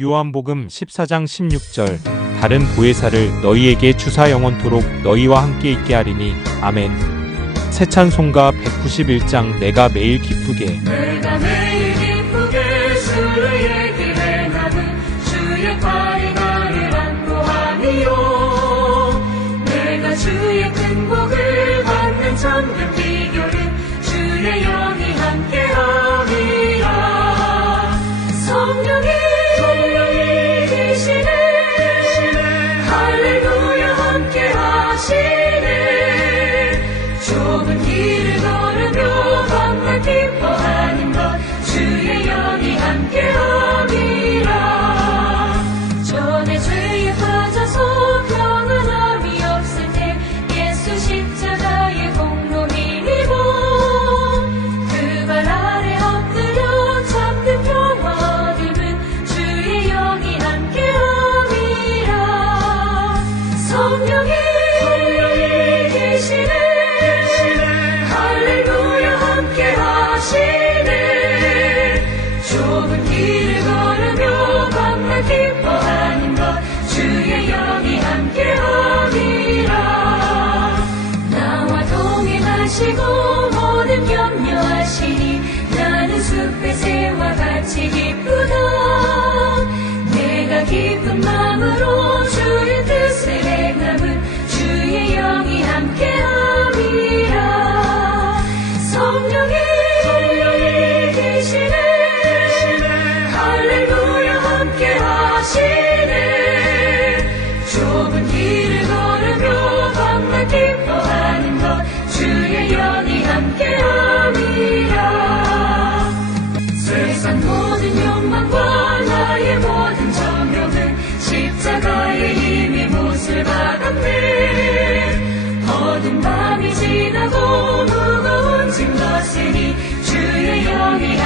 요한복음 14장 16절 다른 보혜사를 너희에게 주사 영원토록 너희와 함께 있게 하리니 아멘. 새 찬송가 191장 내가 매일 기쁘게. 내가 매일 기쁘게 주를 얘기해나는 주의 팔이 나를 안보하니요. 내가 주의 큰 복을 받는 참된 비결은 주의 영이 함께하리라. 성령이 是。 영원히 함께하리라. 나와 동행하시고 밤이 지나고 무거운 짐 벗으니 주의 영이